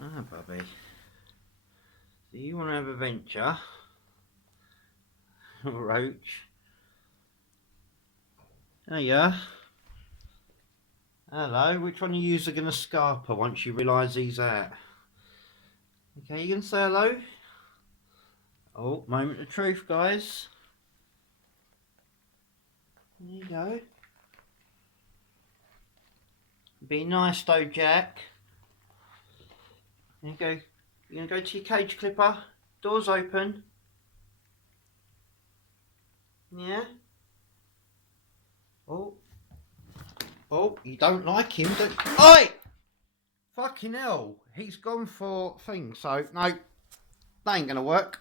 Ah, Bubby. Do you want to have a venture? Roach. There you are. Hello, which one of you are going to scarper once you realise he's out? Okay, you going to say hello? Oh, moment of truth, guys. There you go. Be nice though, Jack. There you go. You going to go to your cage, Clipper? Doors open. Yeah? Oh. Oh, you don't like him, do you? Oi! Fucking hell. He's gone for things, so no. That ain't going to work.